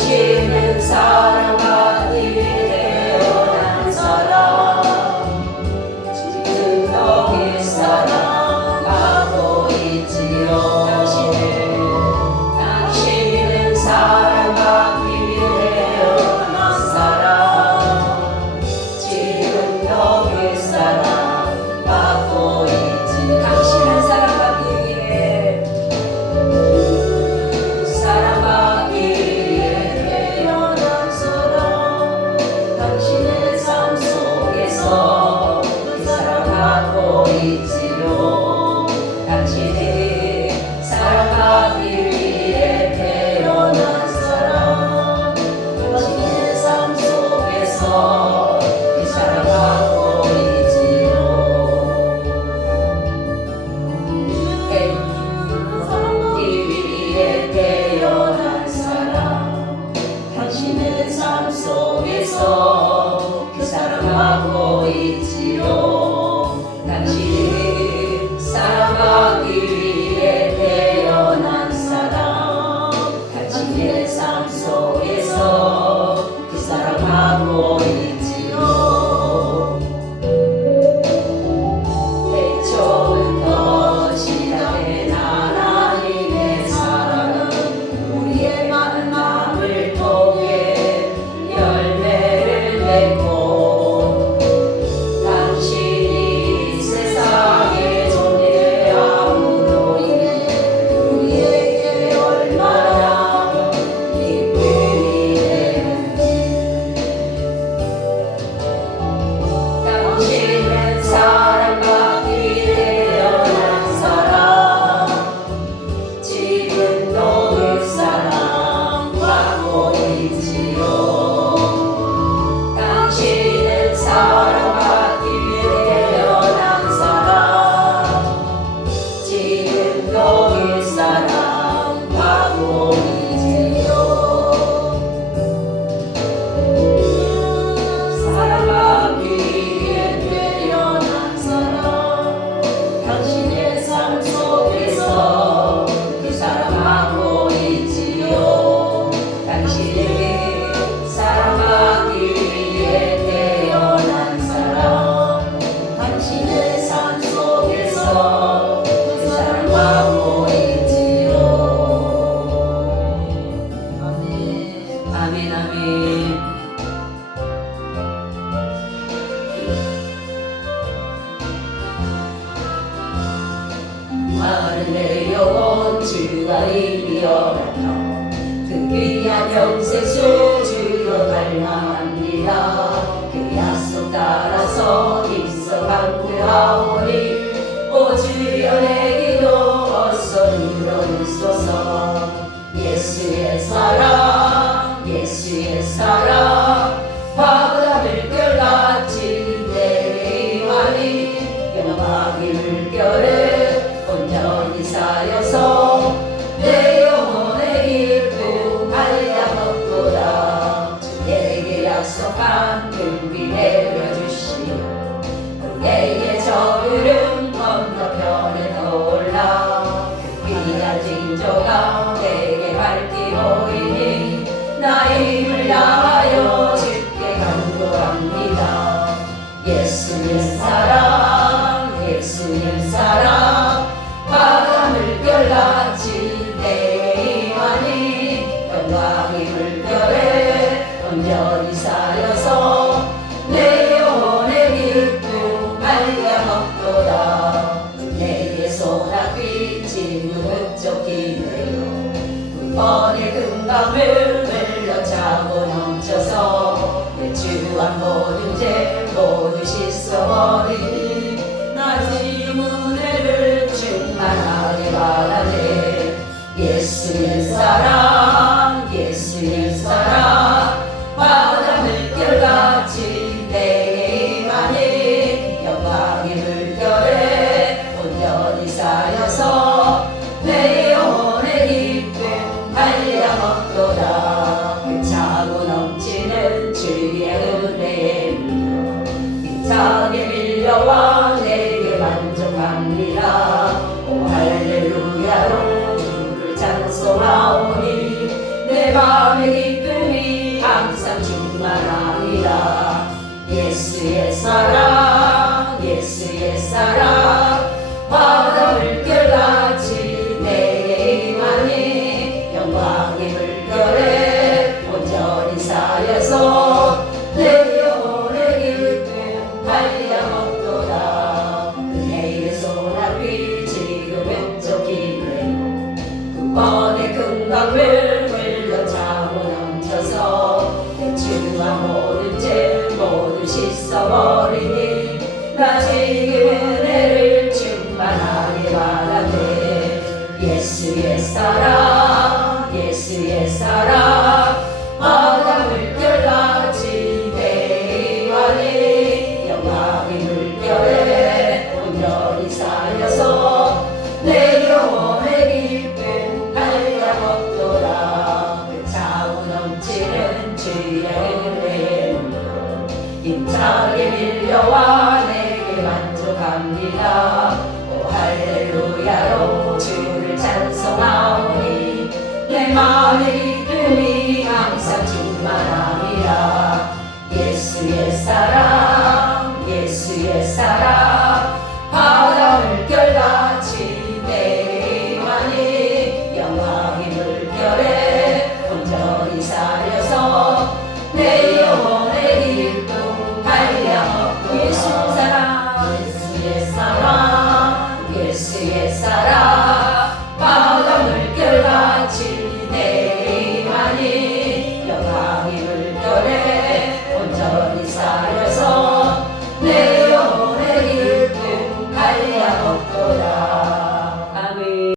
She lives on. so is all. 그 귀한 영생수 주여 갈망합니다. 그 약속 따라서 힘써 강구하오니 오 주여 내 기도 어서 들어주소서. 예수의 사랑 영광의 물결에 온전히 쌓여서 내 영혼의 기쁨 한량없도다. 내게 소낙빛이 누그적이네요. 번의 금강을 흘러 차고 넘쳐서 외주한 모든 죄 모두 씻어버리니 나 지금 은혜를 충만하게 바라네. 예수의 사랑 예수의 사랑 바다 물결같이 내게 임하니 영광의 물결에 온전히 쌓여서 내 영혼의 기쁨 한량없도다 그 차고 넘치는 주의 은혜의 물로 힘차게 밀려와 내게 만족합니다. 오 할렐루야로 주를 찬송하오니 예수의 사랑 예수의 사랑. 바다 물결같이 내게 임하니 영광의 물결에 온전히 쌓여서 내 영혼의 기쁨 한량없도다. 은혜의 소나비 지금 왼쪽 기회요 그 번의 금강을 버리니 나 지금 은혜를 충만하게 바라네. 예수의 사랑 예수의 사랑. 나의 이름이 항상 충만함이라. 예수의 사랑